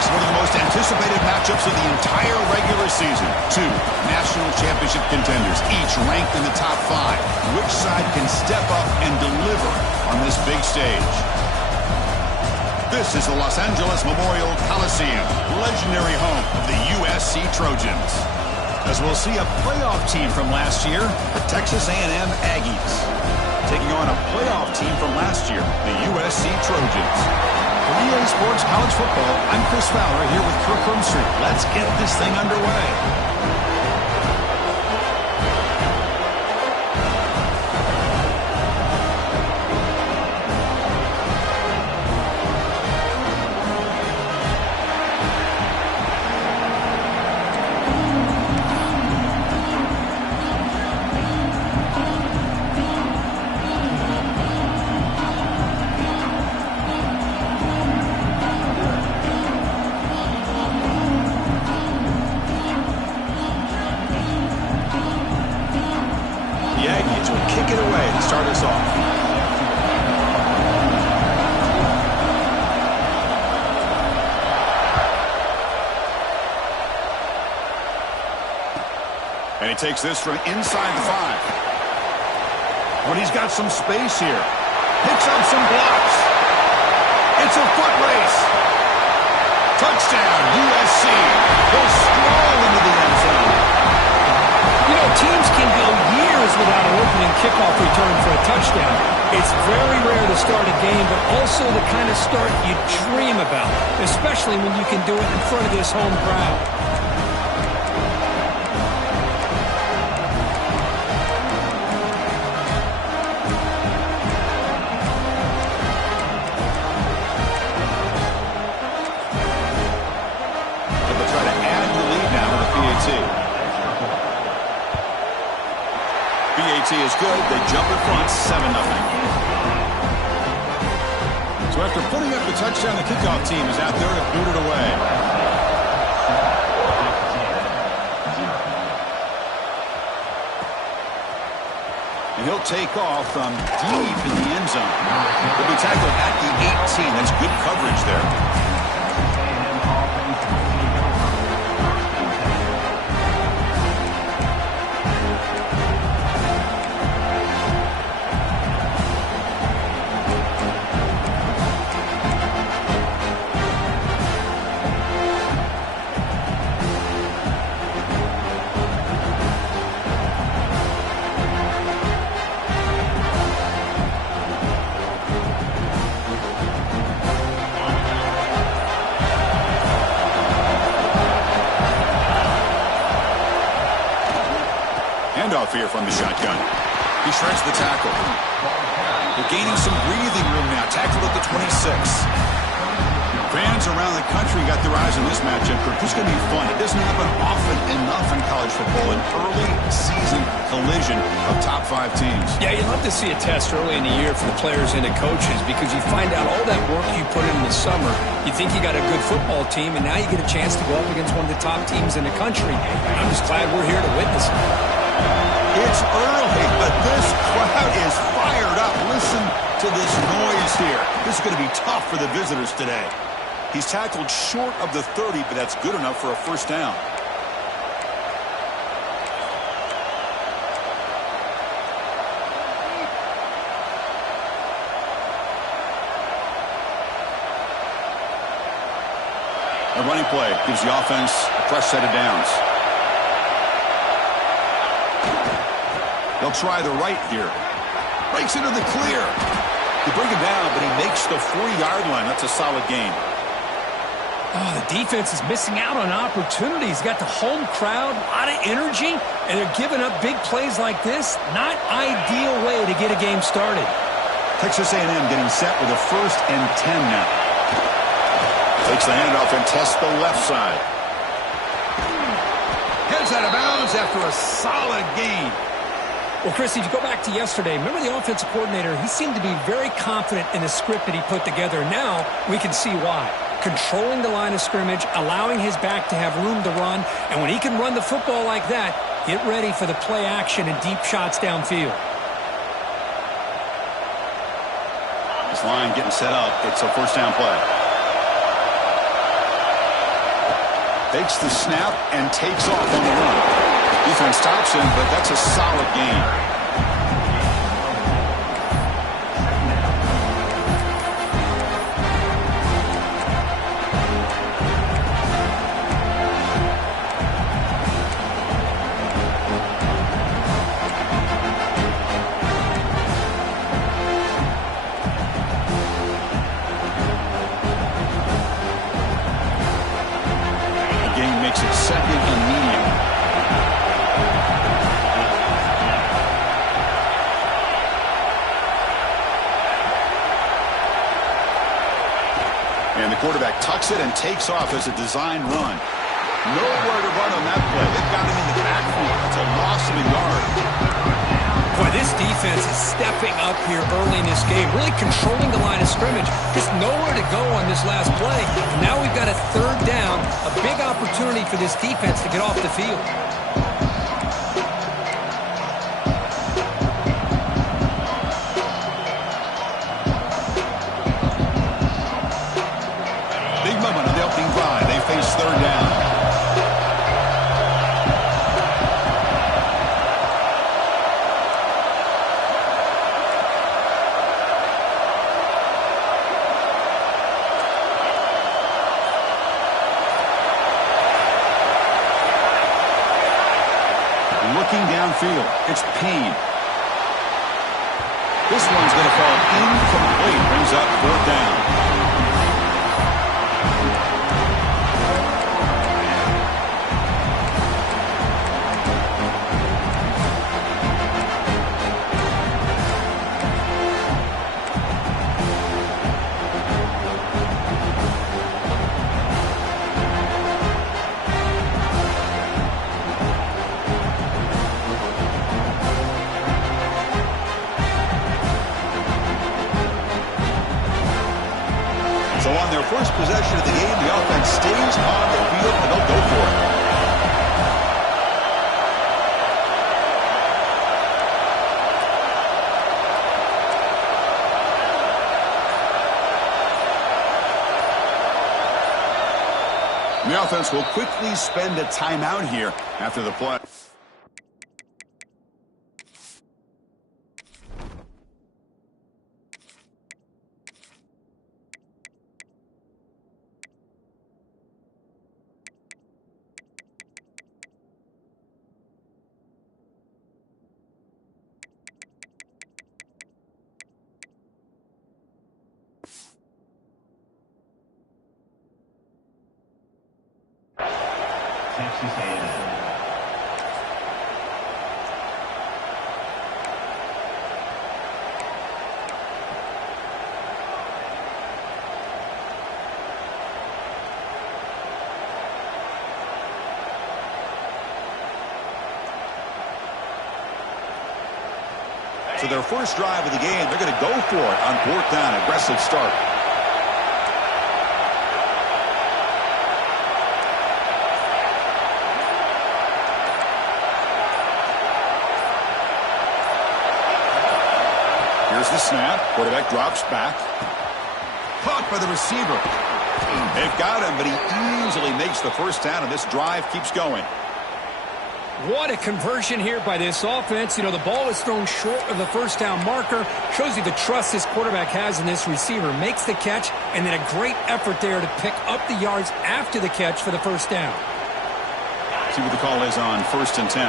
It's one of the most anticipated matchups of the entire regular season. Two national championship contenders, each ranked in the top 5. Which side can step up and deliver on this big stage? This is the Los Angeles Memorial Coliseum, legendary home of the USC Trojans. As we'll see a playoff team from last year, the Texas A&M Aggies, taking on a playoff team from last year, the USC Trojans. For EA Sports College Football, I'm Chris Fowler here with Kirk Herbstreit. Let's get this thing underway. And he takes this from inside the 5. But he's got some space here. Picks up some blocks. It's a foot race. Touchdown, USC. He'll stroll into the end zone. You know, teams can go years without an opening kickoff return for a touchdown. It's very rare to start a game, but also the kind of start you dream about, especially when you can do it in front of this home crowd. BAT is good. They jump in front, 7-0. So after putting up the touchdown, the kickoff team is out there to boot it away. And he'll take off from deep in the end zone. He'll be tackled at the 18. That's good coverage there. Handoff here from the shotgun. He shreds the tackle. They're gaining some breathing room now. Tackled at the 26. Fans around the country got their eyes on this matchup. This is going to be fun. It doesn't happen often enough in college football. An early season collision of top 5 teams. Yeah, you'd love to see a test early in the year for the players and the coaches because you find out all that work you put in the summer. You think you got a good football team, and now you get a chance to go up against one of the top teams in the country. I'm just glad we're here to witness it. It's early, but this crowd is fired up. Listen to this noise here. This is going to be tough for the visitors today. He's tackled short of the 30, but that's good enough for a first down. A running play gives the offense a fresh set of downs. They'll try the right here. Breaks into the clear. They bring him down, but he makes the 40-yard line. That's a solid gain. Oh, the defense is missing out on opportunities. Got the home crowd, a lot of energy, and they're giving up big plays like this. Not ideal way to get a game started. Texas A&M getting set with a 1st and 10 now. Takes the handoff and tests the left side. Heads out of bounds after a solid gain. Well, Chris, if you go back to yesterday, remember the offensive coordinator, he seemed to be very confident in the script that he put together. Now we can see why. Controlling the line of scrimmage, allowing his back to have room to run, and when he can run the football like that, get ready for the play action and deep shots downfield. This line getting set up. It's a first down play. Takes the snap and takes off on the run. Defense stops him, but that's a solid gain. And the quarterback tucks it and takes off as a design run. Nowhere to run on that play. They've got him in the backfield. It's a loss of a yard. Boy, this defense is stepping up here early in this game, really controlling the line of scrimmage. Just nowhere to go on this last play. Now we've got a third down, a big opportunity for this defense to get off the field. Third down. Looking downfield, it's Payne. This one's going to fall incomplete. Brings up fourth down. So on their first possession of the game, the offense stays on the field, and they'll go for it. The offense will quickly spend a timeout here after the play. Texas A&M. So their first drive of the game, they're going to go for it on fourth down. Aggressive start. Here's the snap. Quarterback drops back. Caught by the receiver. They've got him, but he easily makes the first down, and this drive keeps going. What a conversion here by this offense. You know, the ball is thrown short of the first down marker. Shows you the trust this quarterback has in this receiver. Makes the catch, and then a great effort there to pick up the yards after the catch for the first down. See what the call is on 1st and 10.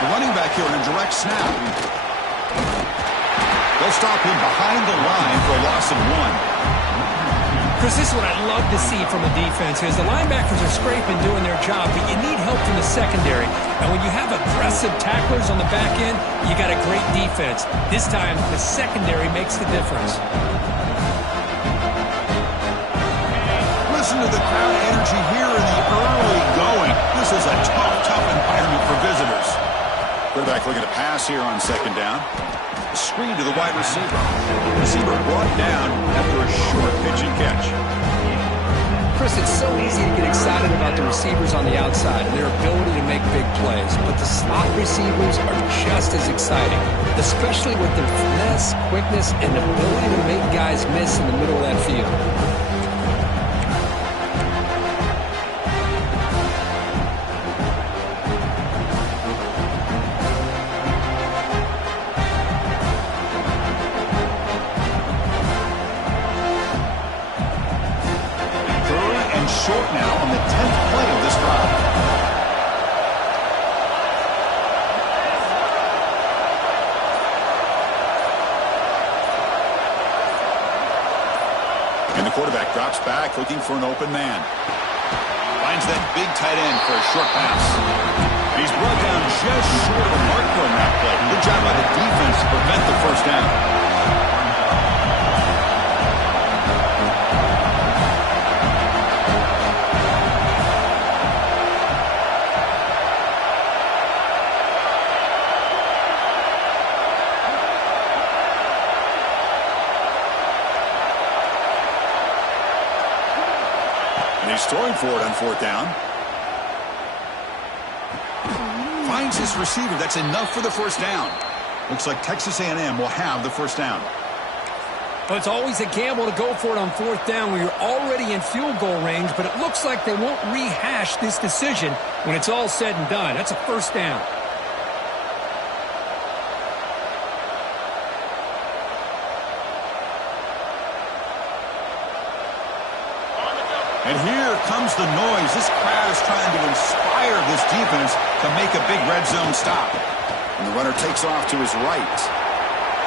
The running back here in a direct snap. They'll stop him behind the line for a loss of 1. Chris, this is what I'd love to see from a defense is the linebackers are scraping, doing their job, but you need help from the secondary. And when you have aggressive tacklers on the back end, you got a great defense. This time, the secondary makes the difference. Listen to the crowd energy here in the early going. This is a tough environment for visitors. Quarterback looking to pass here on 2nd down. Screen to the wide receiver. Receiver brought down after a short pitch and catch. Chris, it's so easy to get excited about the receivers on the outside and their ability to make big plays, but the slot receivers are just as exciting, especially with their finesse, quickness, and ability to make guys miss in the middle of that field. Short now on the 10th play of this drive. And the quarterback drops back looking for an open man. Finds that big tight end for a short pass. And he's brought down just short of the mark on that play. Good job by the defense to prevent the first down. He's throwing for it on fourth down. Finds his receiver. That's enough for the first down. Looks like Texas A&M will have the first down. Well, it's always a gamble to go for it on fourth down when you're already in field goal range, but it looks like they won't rehash this decision when it's all said and done. That's a first down. And here comes the noise. This crowd is trying to inspire this defense to make a big red zone stop. And the runner takes off to his right.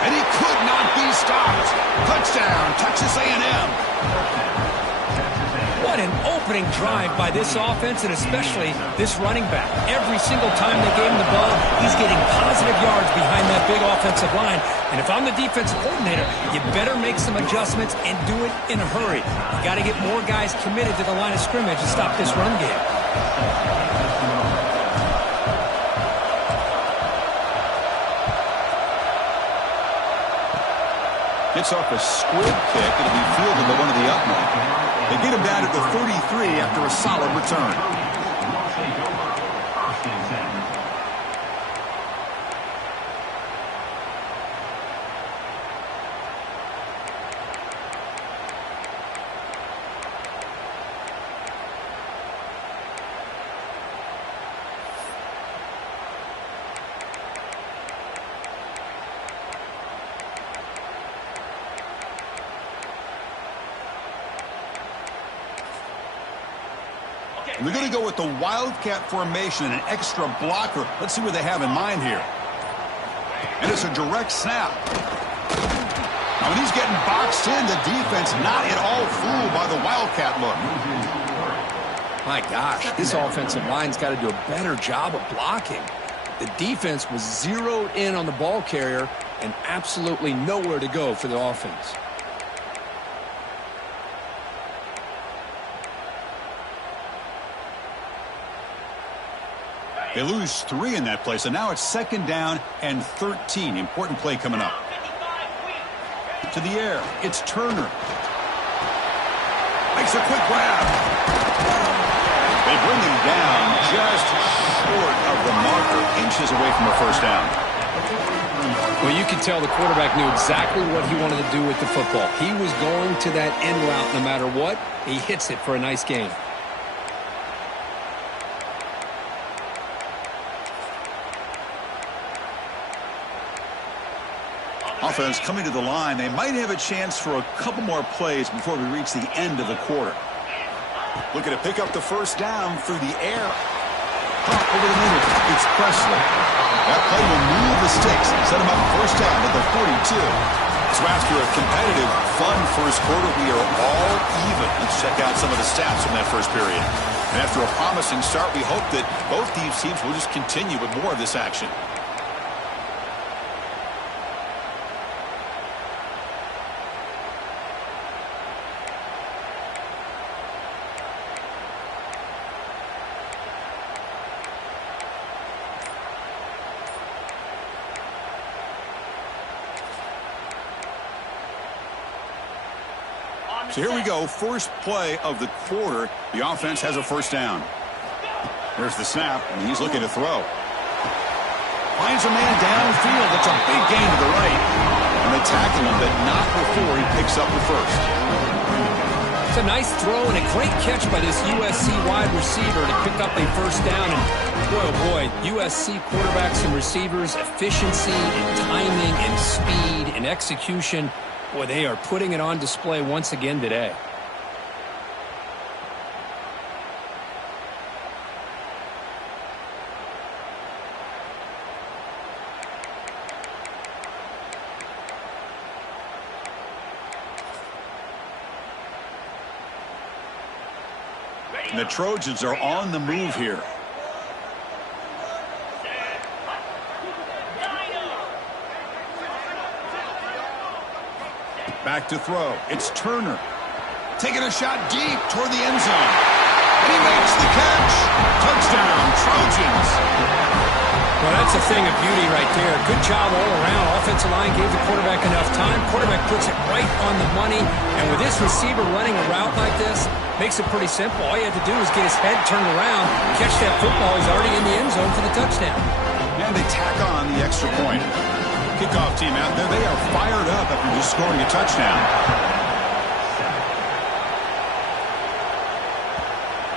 And he could not be stopped. Touchdown, Texas A&M. What an opening drive by this offense, and especially this running back. Every single time they gave him the ball, he's getting positive yards behind that big offensive line. And if I'm the defensive coordinator, you better make some adjustments and do it in a hurry. You got to get more guys committed to the line of scrimmage to stop this run game. Gets off a squib kick. It'll be fielded to one of the up men. They get him down to the 33 after a solid return. They're going to go with the Wildcat formation and an extra blocker. Let's see what they have in mind here. And it's a direct snap. Now, when he's getting boxed in, the defense not at all fooled by the Wildcat look. My gosh, this offensive line's got to do a better job of blocking. The defense was zeroed in on the ball carrier and absolutely nowhere to go for the offense. They lose 3 in that play, so now it's 2nd down and 13. Important play coming up. To the air, it's Turner. Makes a quick grab. They bring him down just short of the marker, inches away from a first down. Well, you can tell the quarterback knew exactly what he wanted to do with the football. He was going to that end route no matter what. He hits it for a nice gain. Offense coming to the line. They might have a chance for a couple more plays before we reach the end of the quarter. Looking to pick up the first down through the air. Over the middle, it's Presley. That play will move the sticks and set him up first down at the 42. So after a competitive, fun first quarter, we are all even. Let's check out some of the stats from that first period. And after a promising start, we hope that both these teams will just continue with more of this action. So here we go, first play of the quarter. The offense has a first down. There's the snap, and he's looking to throw. Finds a man downfield. That's a big gain to the right. And they tackle him, but not before he picks up the first. It's a nice throw and a great catch by this USC wide receiver to pick up a first down. And boy, oh boy, USC quarterbacks and receivers, efficiency and timing and speed and execution. Boy, they are putting it on display once again today. And the Trojans are on the move here. Back to throw. It's Turner. Taking a shot deep toward the end zone. And he makes the catch. Touchdown, Trojans. Well, that's a thing of beauty right there. Good job all around. Offensive line gave the quarterback enough time. Quarterback puts it right on the money. And with this receiver running a route like this, makes it pretty simple. All you have to do is get his head turned around, catch that football. He's already in the end zone for the touchdown. And they tack on the extra point. Kickoff team out there. They are fired up after just scoring a touchdown.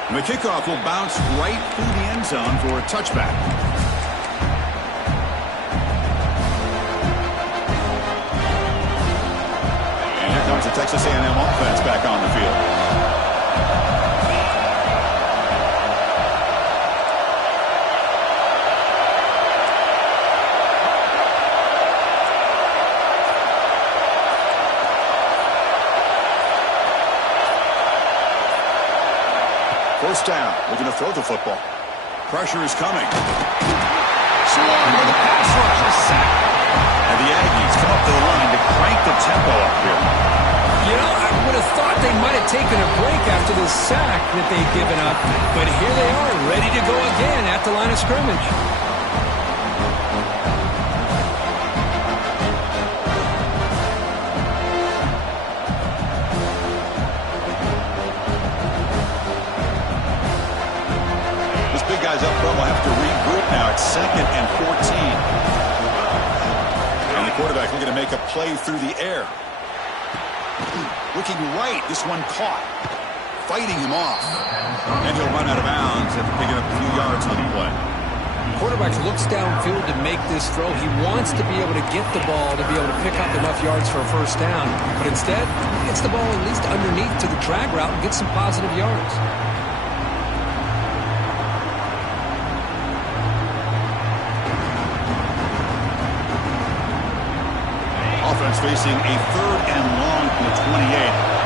And the kickoff will bounce right through the end zone for a touchback. And here comes the Texas A&M offense back on the field. First down, looking to throw the football. Pressure is coming. Swung with a pass rush, a sack. And the Aggies come up to the line to crank the tempo up here. You know, I would have thought they might have taken a break after this sack that they'd given up. But here they are, ready to go again at the line of scrimmage. Guys up front will have to regroup now. It's 2nd and 14. And the quarterback looking to make a play through the air. Looking right. This one caught. Fighting him off. And he'll run out of bounds after picking up a few yards on the play. Quarterback looks downfield to make this throw. He wants to be able to get the ball to be able to pick up enough yards for a first down. But instead, he gets the ball at least underneath to the drag route and gets some positive yards. Offense facing a 3rd and long from the 28.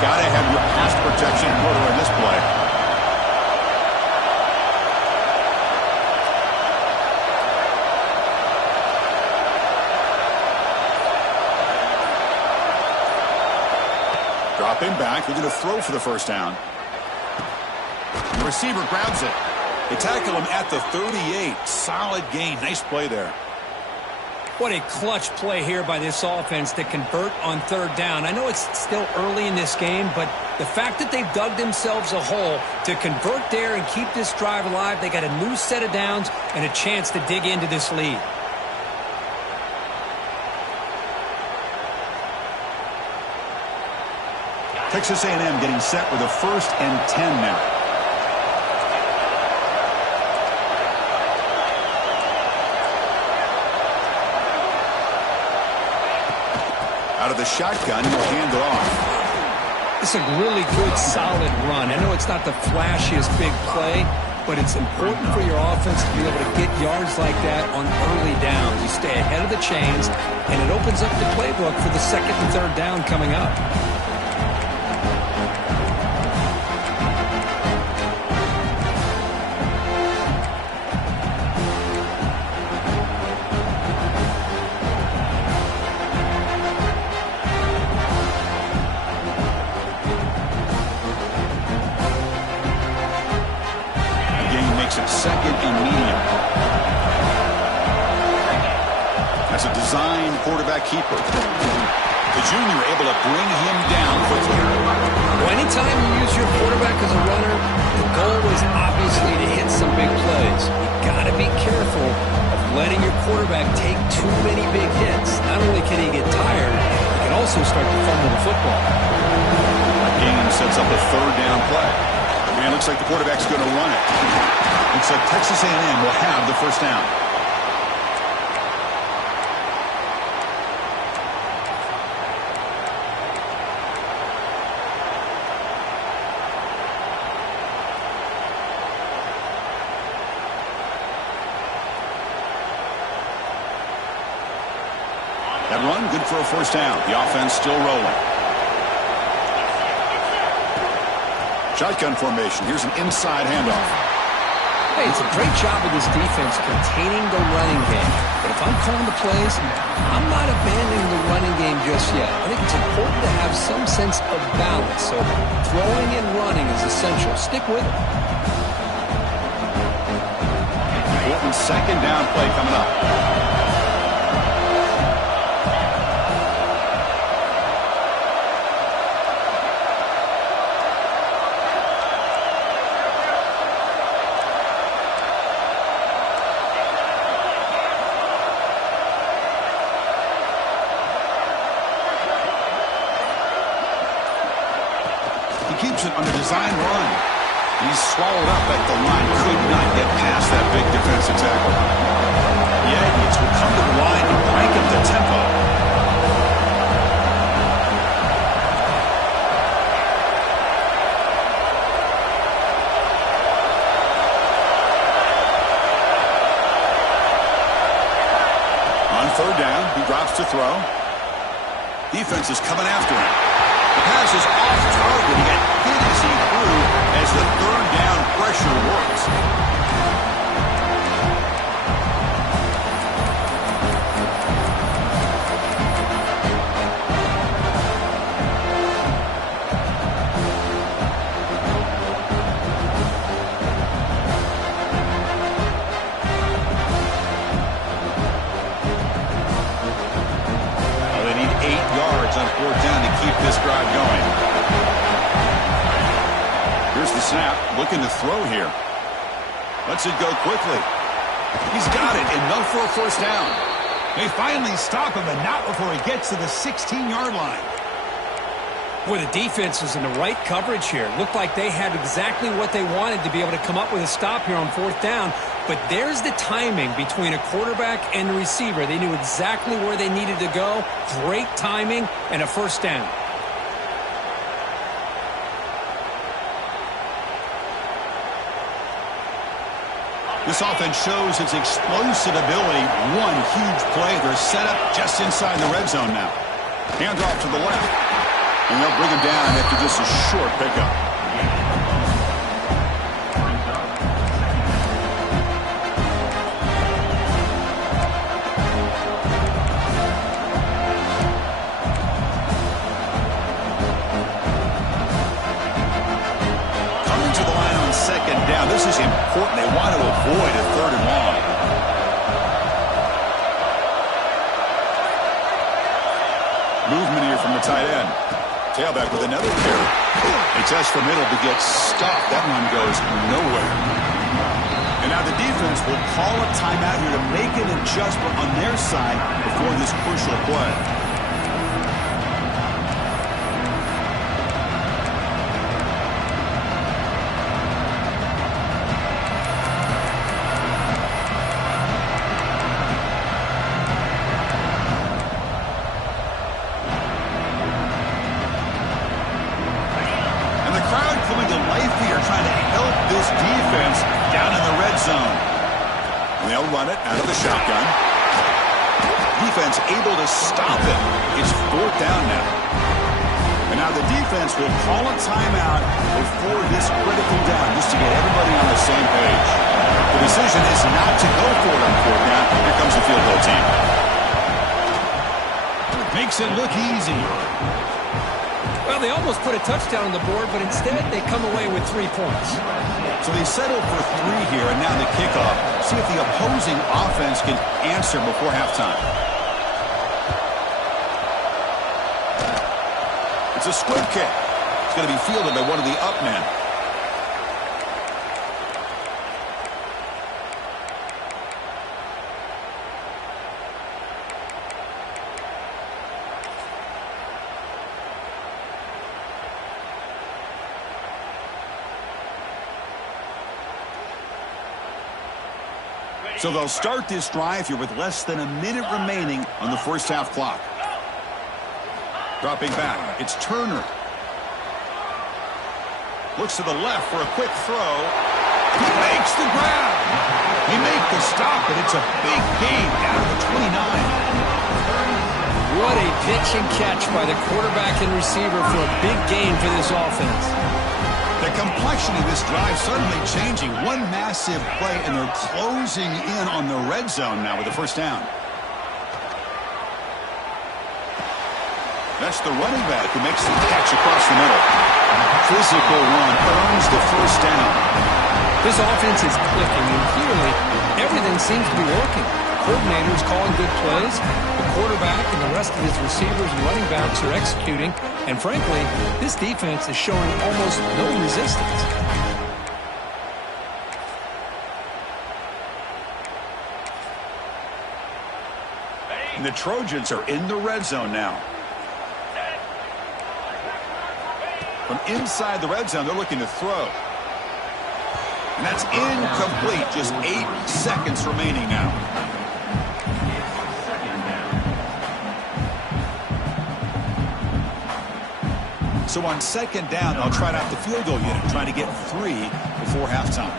Gotta have your pass protection in order in this play. Dropping back, looking to throw for the first down. The receiver grabs it. They tackle him at the 38. Solid gain. Nice play there. What a clutch play here by this offense to convert on 3rd down. I know it's still early in this game, but the fact that they've dug themselves a hole to convert there and keep this drive alive, they got a new set of downs and a chance to dig into this lead. Texas A&M getting set with a 1st and 10 now. Out of the shotgun, he'll hand it off. It's a really good, solid run. I know it's not the flashiest big play, but it's important for your offense to be able to get yards like that on early downs. You stay ahead of the chains, and it opens up the playbook for the 2nd and 3rd down coming up. It's 2nd and medium. That's a design quarterback keeper. The junior able to bring him down quickly. Well, anytime you use your quarterback as a runner, the goal is obviously to hit some big plays. You got to be careful of letting your quarterback take too many big hits. Not only can he get tired, he can also start to fumble the football. Game sets up a third down play. And it looks like the quarterback's going to run it. Looks like Texas A&M will have the first down. That run, good for a first down. The offense still rolling. Shotgun formation. Here's an inside handoff. Hey, it's a great job of this defense containing the running game. But if I'm calling the plays, I'm not abandoning the running game just yet. I think it's important to have some sense of balance. So throwing and running is essential. Stick with it. Important second down play coming up. Keeps it on the design run. He's swallowed up at the line. Could not get past that big defensive tackle. The Aggies will come to the line to crank up the tempo. On third down, he drops to throw. Defense is coming after him. The pass is off target. He got hit as he threw as the third down pressure works. Well, they need 8 yards on fourth down to keep this drive going. Here's the snap, looking to throw here. Lets it go quickly. He's got it, enough for a first down. They finally stop him, and not before he gets to the 16-yard line. Boy, the defense was in the right coverage here. Looked like they had exactly what they wanted to be able to come up with a stop here on fourth down. But there's the timing between a quarterback and the receiver. They knew exactly where they needed to go. Great timing and a first down. This offense shows its explosive ability. One huge play. They're set up just inside the red zone now. Hands off to the left. And they'll bring him down after just a short pickup. Coming to the line on second down. This is important. They want to avoid a third and long. Movement here from the tight end. Tailback with another carry. They test the middle to get stopped. That one goes nowhere. And now the defense will call a timeout here to make an adjustment on their side before this crucial play. Run it out of the shotgun. Defense able to stop it. It's fourth down now. And now the defense will call a timeout before this critical down just to get everybody on the same page. The decision is not to go for it on fourth down. Here comes the field goal team. Makes it look easy. Well, they almost put a touchdown on the board, but instead they come away with 3 points. So they settled for 3 here, and now the kickoff. See if the opposing offense can answer before halftime. It's a squib kick. It's going to be fielded by one of the up men. So they'll start this drive here with less than a minute remaining on the first half clock. Dropping back, it's Turner. Looks to the left for a quick throw. He makes the grab. They make the stop, but it's a big gain down to the 29. What a pitch and catch by the quarterback and receiver for a big gain for this offense. The complexion of this drive suddenly changing. One massive play, and they're closing in on the red zone now with the first down. That's the running back who makes the catch across the middle. Physical run earns the first down. This offense is clicking, and clearly everything seems to be working. Coordinators calling good plays. The quarterback and the rest of his receivers and running backs are executing. And frankly, this defense is showing almost no resistance. And the Trojans are in the red zone now. From inside the red zone, they're looking to throw. And that's incomplete. Just 8 seconds remaining now. So on second down, they'll try out the field goal unit, trying to get 3 before halftime.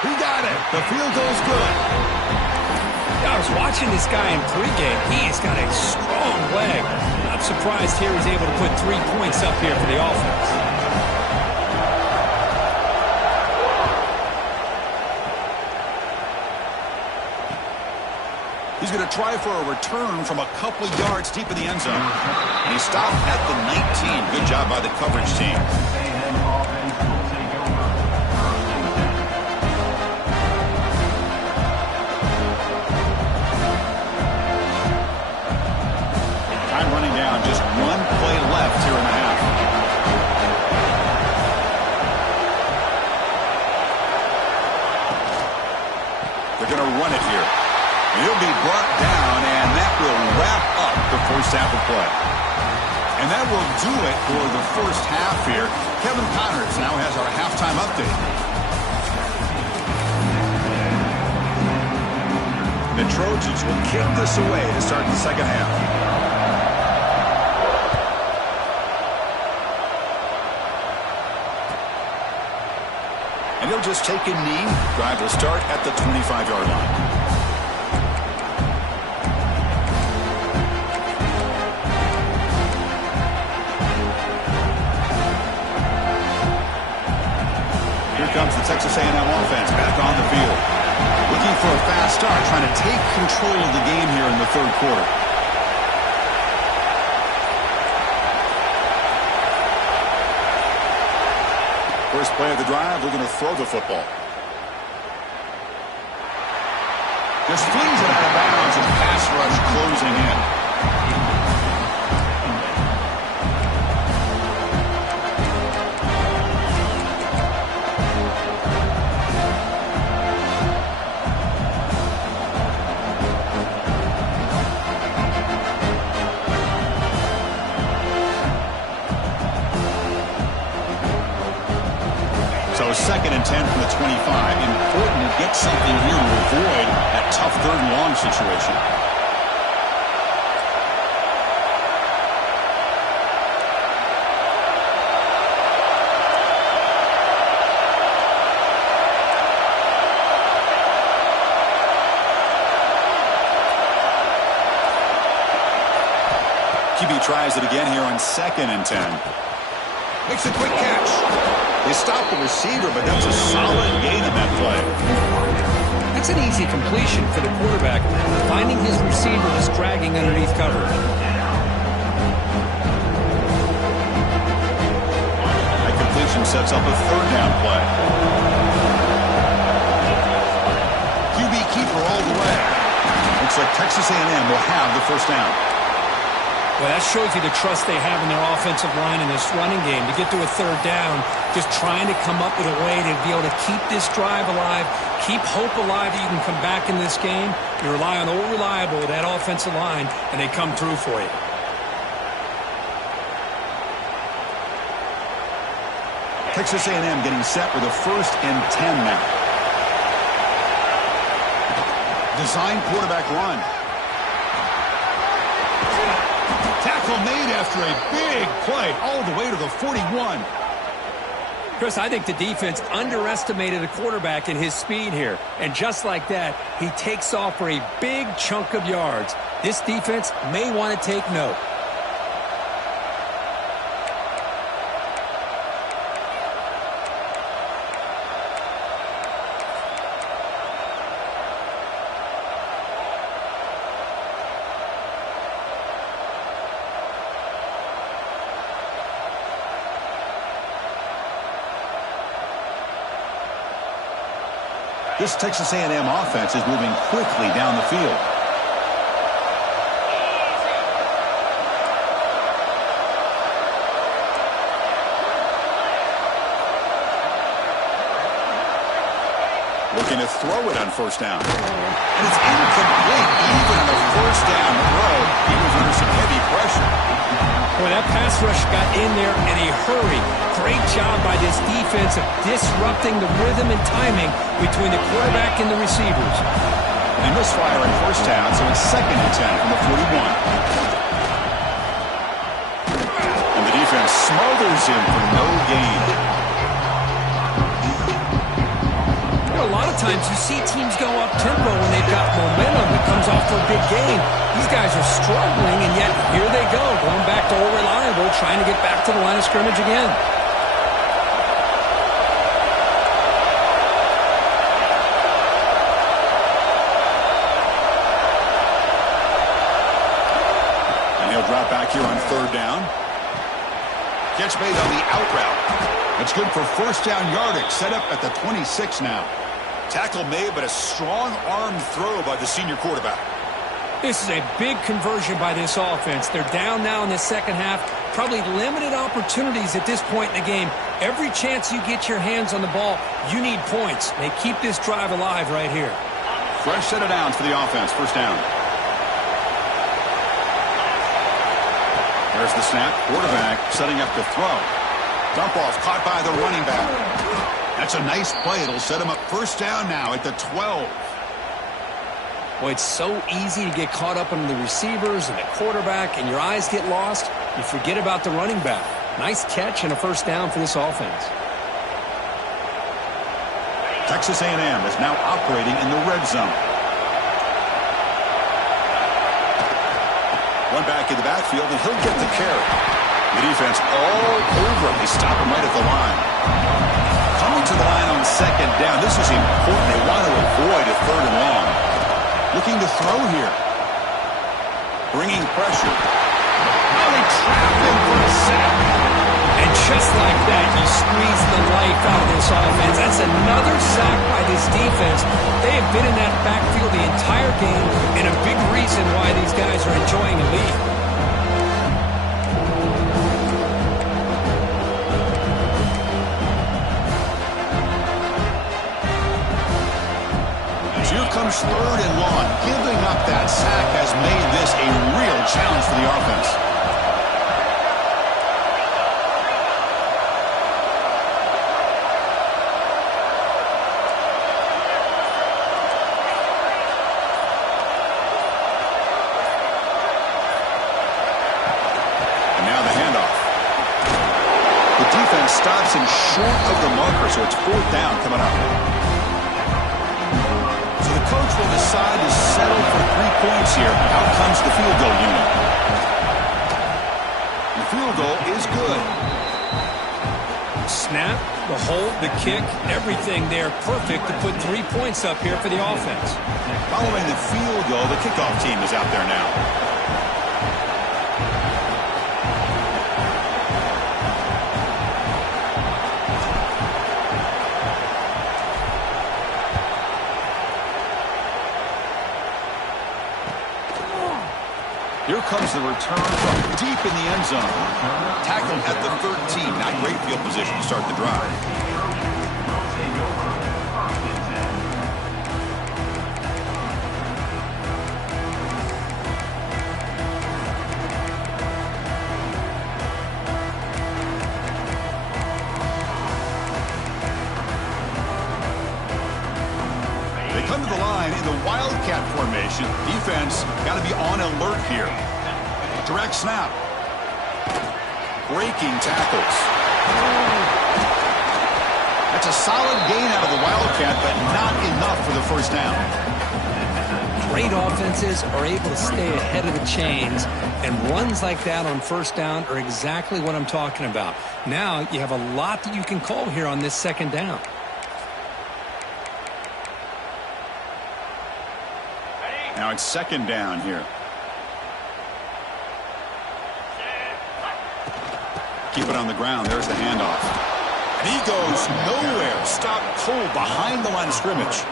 He got it. The field goal's good. I was watching this guy in pregame. He has got a strong leg. Not surprised here he's able to put 3 points up here for the offense. He's going to try for a return from a couple yards deep in the end zone. And he stopped at the 19. Good job by the coverage team. Time running down. Just 1 play left here in the half. They're going to run it here. He'll be brought down, and that will wrap up the first half of play. And that will do it for the first half here. Kevin Connors now has our halftime update. The Trojans will kick this away to start the second half. And he'll just take a knee. Drive will start at the 25-yard line. Comes the Texas A&M offense back on the field. Looking for a fast start, trying to take control of the game here in the third quarter. First play of the drive, looking to throw the football. Just flings it out of bounds and pass rush closing in. Second and 10 from the 25. Important to get something here to avoid that tough third and long situation. QB tries it again here on second and 10. Makes a quick catch. They stop the receiver, but that's a solid gain on that play. That's an easy completion for the quarterback, finding his receiver just dragging underneath coverage. That completion sets up a third down play. QB keeper all the way. Looks like Texas A&M will have the first down. Well, that shows you the trust they have in their offensive line in this running game. To get to a third down, just trying to come up with a way to be able to keep this drive alive, keep hope alive that you can come back in this game. You rely on old reliable, that offensive line, and they come through for you. Texas A&M getting set with a 1st and 10 now. Design quarterback run. Tackle made after a big play all the way to the 41. Chris, I think the defense underestimated the quarterback in his speed here. And just like that, he takes off for a big chunk of yards. This defense may want to take note. This Texas A&M offense is moving quickly down the field. Looking to throw it on 1st down. And it's incomplete even on the 1st down throw. He was under some heavy pressure. Boy, that pass rush got in there in a hurry. Great job by this defense of disrupting the rhythm and timing between the quarterback and the receivers. They misfire on 1st down, so it's 2nd and 10 from the 41. And the defense smothers him for no gain. A lot of times you see teams go up-tempo when they've got momentum that comes off for a big game. These guys are struggling, and yet here they go, going back to old reliable, trying to get back to the line of scrimmage again. And he'll drop back here on 3rd down. Catch made on the out route. It's good for 1st down yardage, set up at the 26 now. Tackle made, but a strong arm throw by the senior quarterback. This is a big conversion by this offense. They're down now in the 2nd half. Probably limited opportunities at this point in the game. Every chance you get your hands on the ball, you need points. They keep this drive alive right here. Fresh set of downs for the offense. 1st down. There's the snap. Quarterback setting up to throw. Dump off caught by the running back. That's a nice play. It'll set him up 1st down now at the 12. Boy, it's so easy to get caught up in the receivers and the quarterback, and your eyes get lost. You forget about the running back. Nice catch and a 1st down for this offense. Texas A&M is now operating in the red zone. One back in the backfield, and he'll get the carry. The defense all over him. They stop him right at the line. Coming to the line on 2nd down. This is important. They want to avoid a 3rd and long. Looking to throw here. Bringing pressure. Now they trap him for a sack. And just like that, you squeeze the life out of this offense. That's another sack by this defense. They have been in that backfield the entire game, and a big reason why these guys are enjoying the lead. Here comes 3rd and long. Giving up that sack has made this a real challenge for the offense. And now the handoff. The defense stops him short of the marker, so it's 4th down coming up. Coach will decide to settle for 3 points here. Out comes the field goal unit. The field goal is good. Snap, the hold, the kick, everything there perfect to put 3 points up here for the offense. Following the field goal, the kickoff team is out there now. Here comes the return from deep in the end zone. Tackled at the 13. Not great field position to start the drive. Come to the line in the Wildcat formation. Defense got to be on alert here. Direct snap. Breaking tackles. That's a solid gain out of the Wildcat, but not enough for the first down. Great offenses are able to stay ahead of the chains, and runs like that on first down are exactly what I'm talking about. Now you have a lot that you can call here on this second down. Now it's second down here. Keep it on the ground. There's the handoff. And he goes nowhere. Stopped cold behind the line of scrimmage.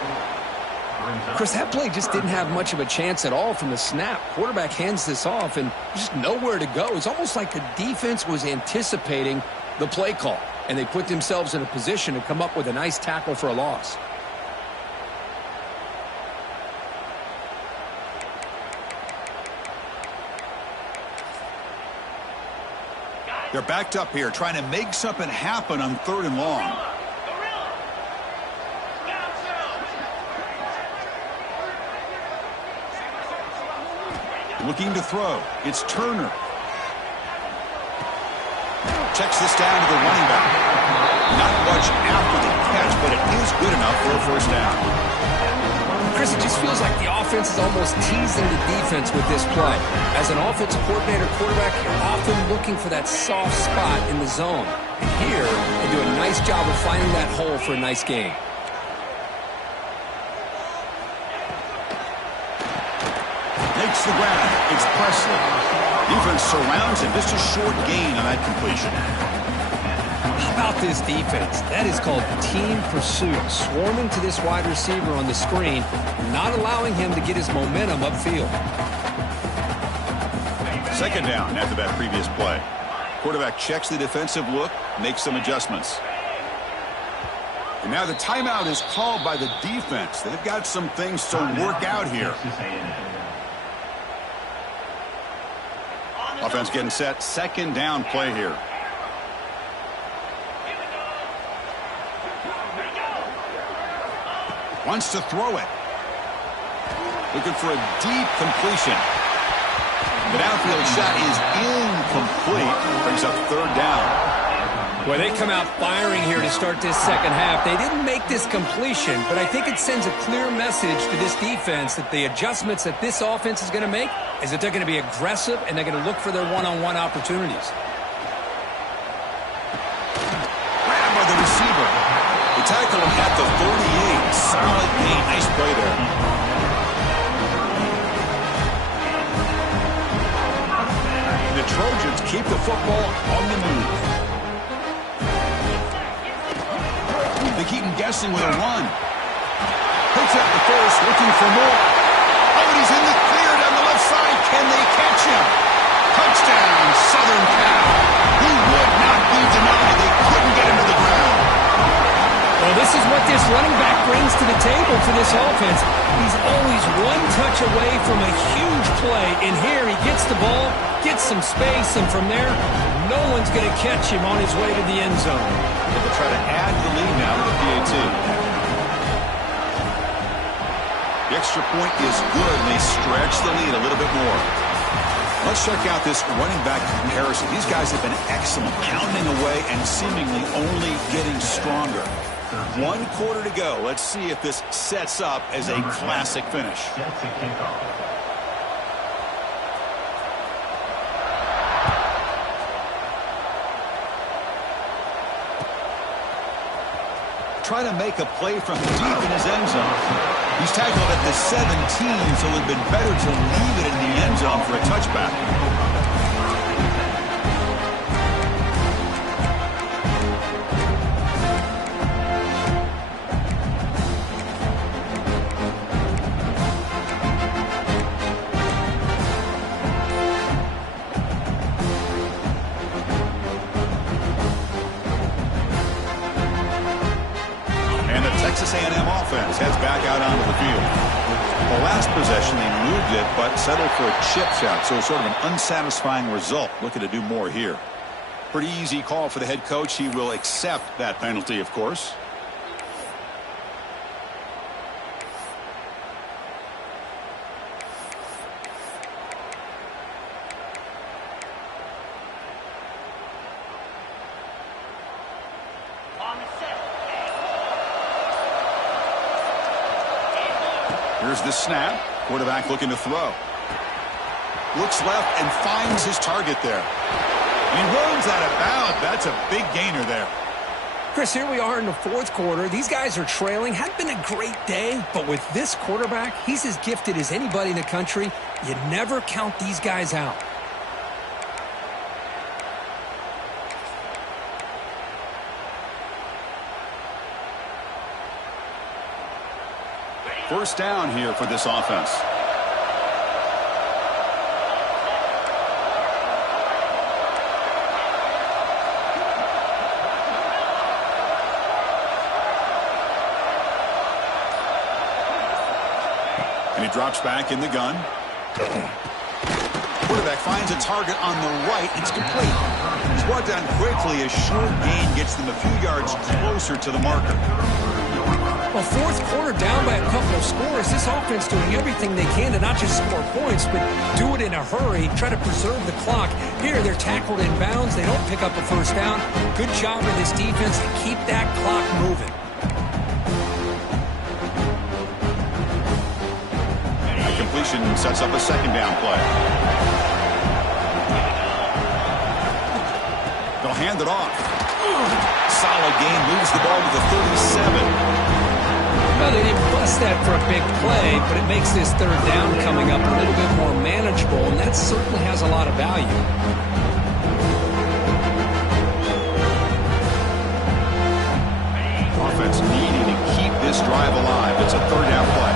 Chris, that play just didn't have much of a chance at all from the snap. Quarterback hands this off and just nowhere to go. It's almost like the defense was anticipating the play call, and they put themselves in a position to come up with a nice tackle for a loss. They're backed up here, trying to make something happen on 3rd and long. Looking to throw. It's Turner. Checks this down to the running back. Not much after the catch, but it is good enough for a first down. Chris, it just feels like the offense is almost teasing the defense with this play. As an offensive coordinator, quarterback, you're often looking for that soft spot in the zone. And here, they do a nice job of finding that hole for a nice gain. Makes the grab. It's Presley. Defense surrounds him. Just a short gain on that completion. How about this defense? That is called team pursuit. Swarming to this wide receiver on the screen, not allowing him to get his momentum upfield. Second down after that previous play. Quarterback checks the defensive look, makes some adjustments. And now the timeout is called by the defense. They've got some things to work out here. Offense getting set. Second down play here. Wants to throw it. Looking for a deep completion. The downfield shot is incomplete. Brings up 3rd down. Well, they come out firing here to start this second half. They didn't make this completion, but I think it sends a clear message to this defense that the adjustments that this offense is going to make is that they're going to be aggressive and they're going to look for their one-on-one opportunities. Grab by the receiver. They tackle him at the 38. Solid gain. Nice play there. The Trojans keep the football on the move. They keep him guessing with a run. Hits at the first, looking for more. Oh, and he's in the clear down the left side. Can they catch him? Touchdown, Southern Cal. He would not be denied. They couldn't get him to the ground. Well, this is what this running back brings to the table for this offense. He's always one touch away from a huge play. And here he gets the ball, gets some space, and from there, no one's going to catch him on his way to the end zone. And they'll try to add the lead now to the PAT. The extra point is good, and they stretch the lead a little bit more. Let's check out this running back comparison. These guys have been excellent, pounding away and seemingly only getting stronger. 1 quarter to go. Let's see if this sets up as a classic finish. Trying to make a play from deep in his end zone. He's tackled at the 17, so it would have been better to leave it in the end zone for a touchback. His head's back out onto the field. The last possession, they moved it, but settled for a chip shot, so sort of an unsatisfying result. Looking to do more here. Pretty easy call for the head coach. He will accept that penalty, of course. Here's the snap. Quarterback looking to throw. Looks left and finds his target there. He runs out of bounds. That's a big gainer there. Chris, here we are in the fourth quarter. These guys are trailing. Hadn't been a great day, but with this quarterback, he's as gifted as anybody in the country. You never count these guys out. First down here for this offense. And he drops back in the gun. Quarterback finds a target on the right. It's complete. He's brought down quickly. A short gain gets them a few yards closer to the marker. Well, fourth quarter down by a couple of scores. This offense doing everything they can to not just score points, but do it in a hurry, try to preserve the clock. Here, they're tackled in bounds. They don't pick up a first down. Good job of this defense to keep that clock moving. A completion sets up a second down play. They'll hand it off. Solid gain, moves the ball to the 37. Well, they didn't bust that for a big play, but it makes this third down coming up a little bit more manageable, and that certainly has a lot of value. Offense needing to keep this drive alive. It's a third down play.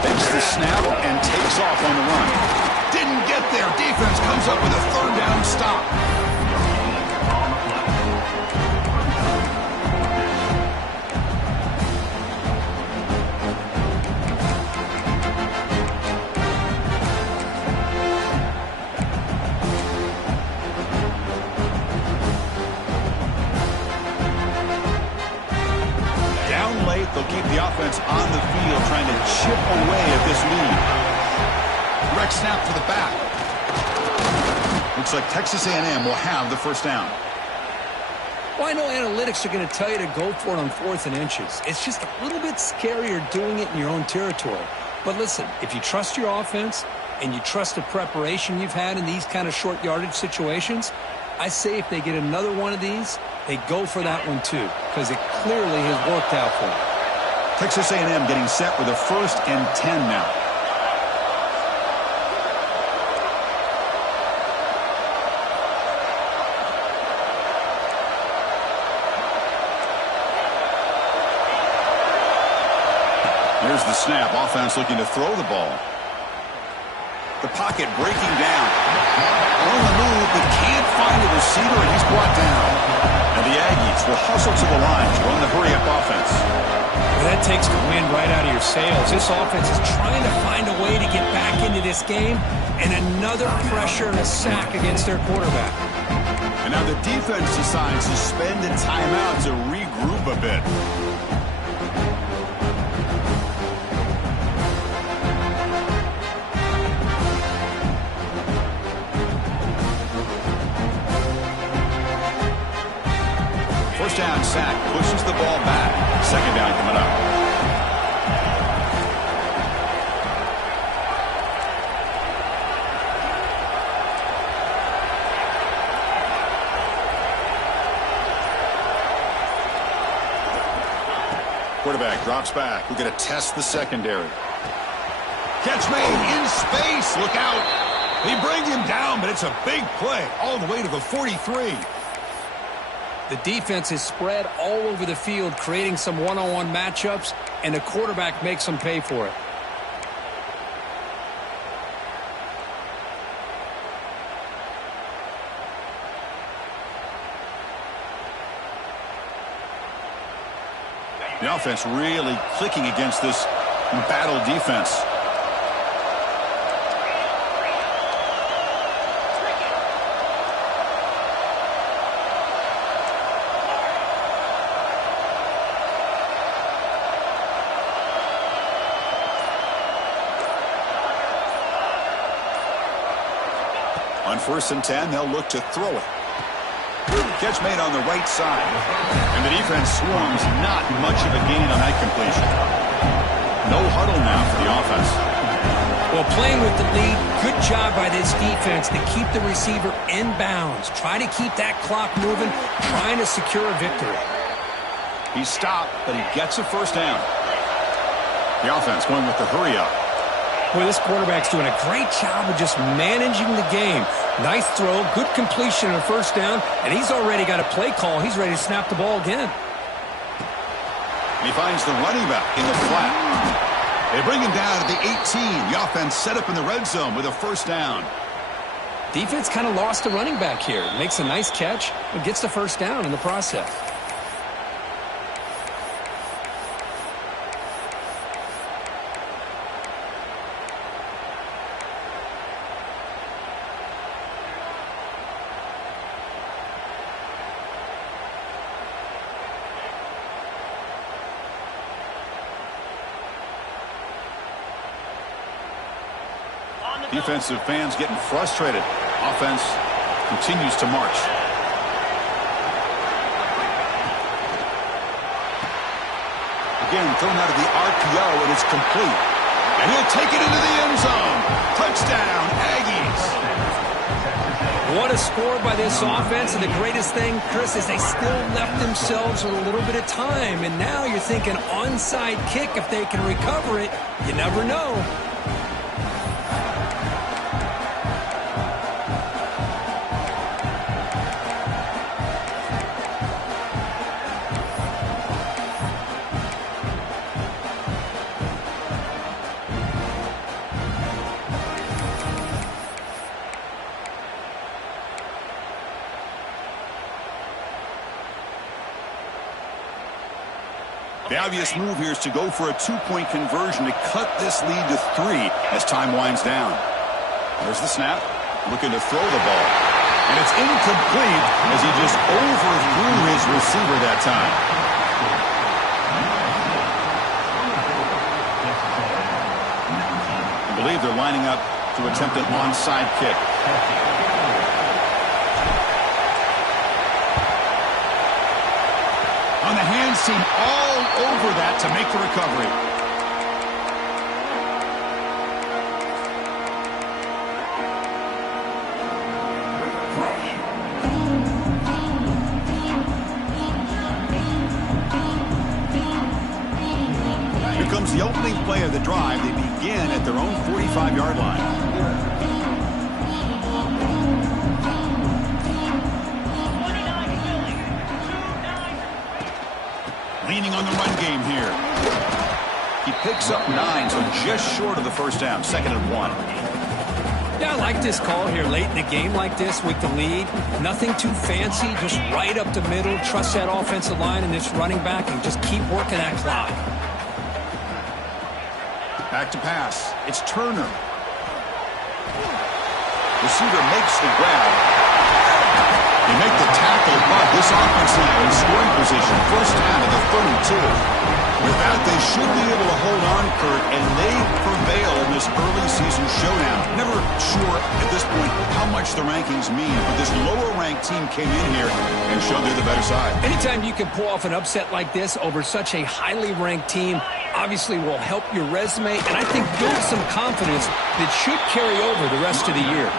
Takes the snap and takes off on the run. Didn't get there. Defense comes up with a third down stop. They'll keep the offense on the field, trying to chip away at this lead. Direct snap to the back. Looks like Texas A&M will have the first down. Well, I know analytics are going to tell you to go for it on 4th and inches. It's just a little bit scarier doing it in your own territory. But listen, if you trust your offense and you trust the preparation you've had in these kind of short yardage situations, I say if they get another one of these, they go for that one too, because it clearly has worked out for them. Texas A&M getting set with a 1st and 10 now. Here's the snap. Offense looking to throw the ball. The pocket breaking down. On the move, but can't find a receiver, and he's brought down. And the Aggies will hustle to the line to run the hurry-up offense. Well, that takes the wind right out of your sails. This offense is trying to find a way to get back into this game, and another pressure and a sack against their quarterback. And now the defense decides to spend a timeout to regroup a bit. First down sack, pushes the ball back. Second down coming up. Quarterback drops back. We're going to test the secondary. Catch made in space. Look out. They bring him down, but it's a big play all the way to the 43. The defense is spread all over the field, creating some one-on-one matchups, and the quarterback makes them pay for it. The offense really clicking against this embattled defense. On 1st and 10, they'll look to throw it. Catch made on the right side. And the defense swarms, not much of a gain on that completion. No huddle now for the offense. Well, playing with the lead, good job by this defense to keep the receiver in bounds. Try to keep that clock moving, trying to secure a victory. He stopped, but he gets a first down. The offense going with the hurry up. Boy, this quarterback's doing a great job of just managing the game. Nice throw, good completion on a first down, and he's already got a play call. He's ready to snap the ball again. And he finds the running back in the flat. They bring him down to the 18. The offense set up in the red zone with a first down. Defense kind of lost a running back here. Makes a nice catch and gets the first down in the process. Defensive fans getting frustrated. Offense continues to march. Again, thrown out of the RPO, and it's complete. And he'll take it into the end zone. Touchdown, Aggies. What a score by this offense. And the greatest thing, Chris, is they still left themselves with a little bit of time. And now you're thinking onside kick if they can recover it. You never know. The obvious move here is to go for a two-point conversion to cut this lead to 3 as time winds down. There's the snap, looking to throw the ball. And it's incomplete as he just overthrew his receiver that time. I believe they're lining up to attempt an onside kick. On the hands team, all over that to make the recovery. Here comes the opening play of the drive. They begin at their own 45-yard line. Leaning on the run game here. He picks up 9, so just short of the first down. 2nd and 1. Yeah, I like this call here late in the game like this with the lead. Nothing too fancy, just right up the middle. Trust that offensive line and this running back and just keep working that clock. Back to pass. It's Turner. Receiver makes the grab. They make the tackle, but this offense now in scoring position. First down at the 32. With that, they should be able to hold on, Kurt, and they prevail in this early season showdown. Never sure at this point how much the rankings mean, but this lower-ranked team came in here and showed they're the better side. Anytime you can pull off an upset like this over such a highly ranked team, obviously will help your resume, and I think build some confidence that should carry over the rest of the year.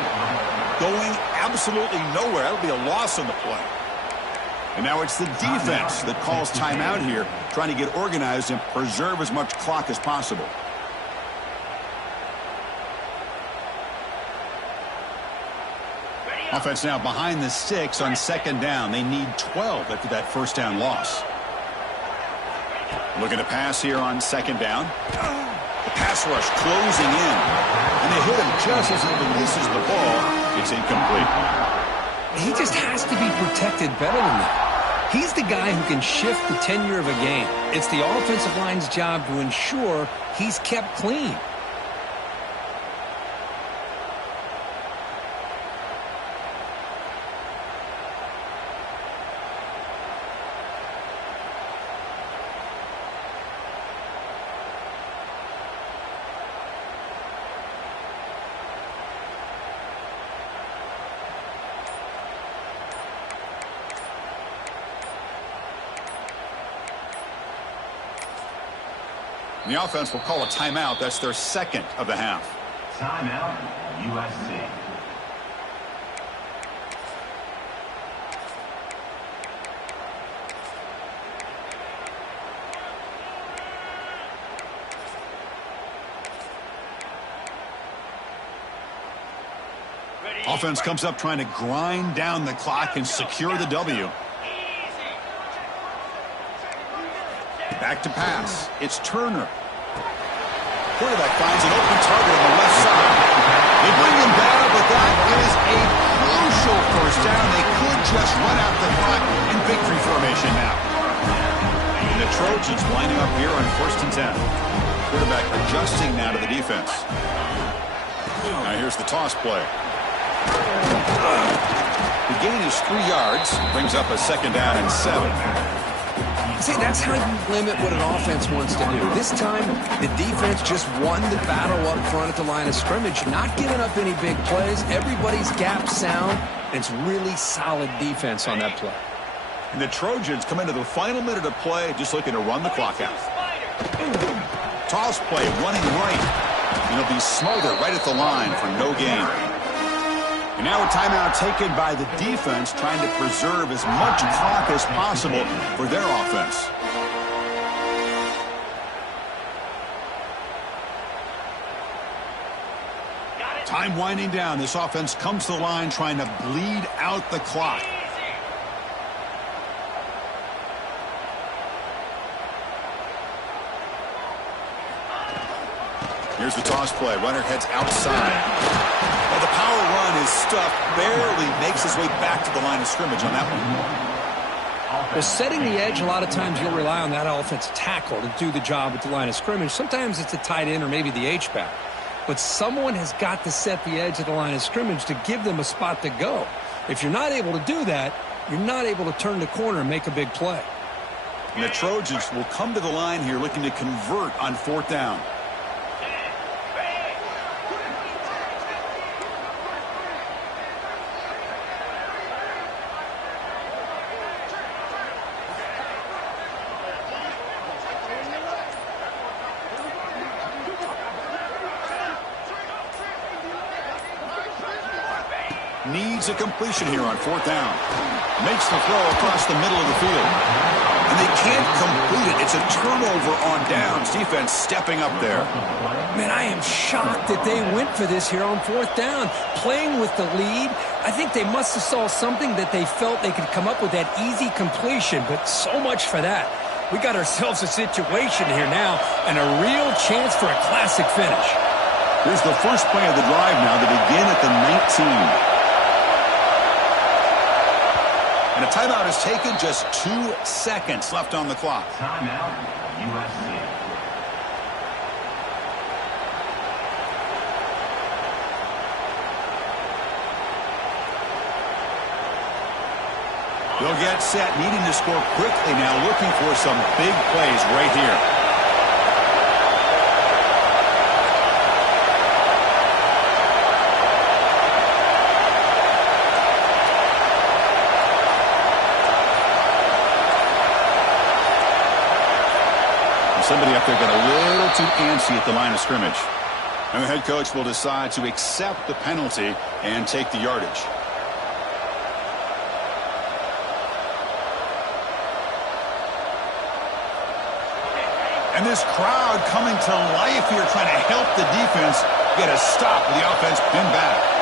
Going absolutely nowhere. That'll be a loss on the play. And now it's the defense that calls timeout here, trying to get organized and preserve as much clock as possible. Offense now behind the 6 on 2nd down. They need 12 after that first down loss. Looking to pass here on 2nd down. The pass rush closing in. And they hit him just as he releases the ball. It's incomplete. He just has to be protected better than that. He's the guy who can shift the tenure of a game. It's the offensive line's job to ensure he's kept clean. The offense will call a timeout. That's their second of the half. Timeout, USC. Offense comes up trying to grind down the clock and secure the W. Back to pass. It's Turner. Quarterback finds an open target on the left side. They bring him down, but that is a crucial first down. They could just run out the clock in victory formation now. And the Trojans lining up here on 1st and 10. Quarterback adjusting now to the defense. Now here's the toss play. The gain is 3 yards. Brings up a 2nd down and 7. See, that's how you limit what an offense wants to do. This time, the defense just won the battle up front at the line of scrimmage, not giving up any big plays. Everybody's gap sound, and it's really solid defense on that play. And the Trojans come into the final minute of play just looking to run the clock out. Toss play running right. And it'll be Smolder right at the line for no gain. And now a timeout taken by the defense, trying to preserve as much clock as possible for their offense. Time winding down. This offense comes to the line trying to bleed out the clock. Here's the toss play. Runner heads outside. Well, the power run is stuffed. Barely makes his way back to the line of scrimmage on that one. Well, setting the edge, a lot of times you'll rely on that offensive tackle to do the job at the line of scrimmage. Sometimes it's a tight end or maybe the H-back. But someone has got to set the edge of the line of scrimmage to give them a spot to go. If you're not able to do that, you're not able to turn the corner and make a big play. And the Trojans will come to the line here looking to convert on 4th down. Needs a completion here on 4th down. Makes the throw across the middle of the field. And they can't complete it. It's a turnover on downs. Defense stepping up there. Man, I am shocked that they went for this here on 4th down. Playing with the lead, I think they must have saw something that they felt they could come up with that easy completion. But so much for that. We got ourselves a situation here now and a real chance for a classic finish. Here's the first play of the drive now to begin at the 19. And a timeout is taken, just 2 seconds left on the clock. Timeout, USC. They'll get set, needing to score quickly now, looking for some big plays right here. Somebody up there got a little too antsy at the line of scrimmage. And the head coach will decide to accept the penalty and take the yardage. And this crowd coming to life here, trying to help the defense get a stop with the offense pinned back.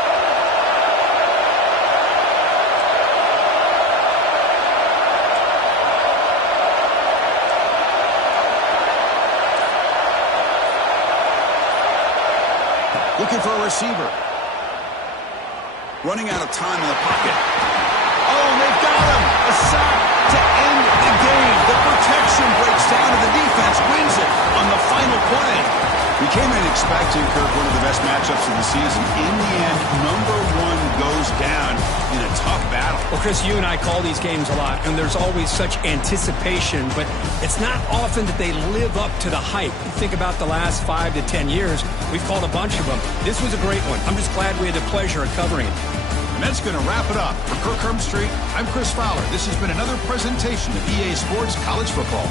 Looking for a receiver. Running out of time in the pocket. Oh, and they've got him. A sack to end The protection breaks down and the defense wins it on the final play. We came in expecting, Kirk, one of the best matchups of the season. In the end, number one goes down in a tough battle. Well, Chris, you and I call these games a lot, and there's always such anticipation, but it's not often that they live up to the hype. You think about the last 5 to 10 years, we've called a bunch of them. This was a great one. I'm just glad we had the pleasure of covering it. And that's going to wrap it up. For Kirk Herbstreit, I'm Chris Fowler. This has been another presentation of EA Sports College Football.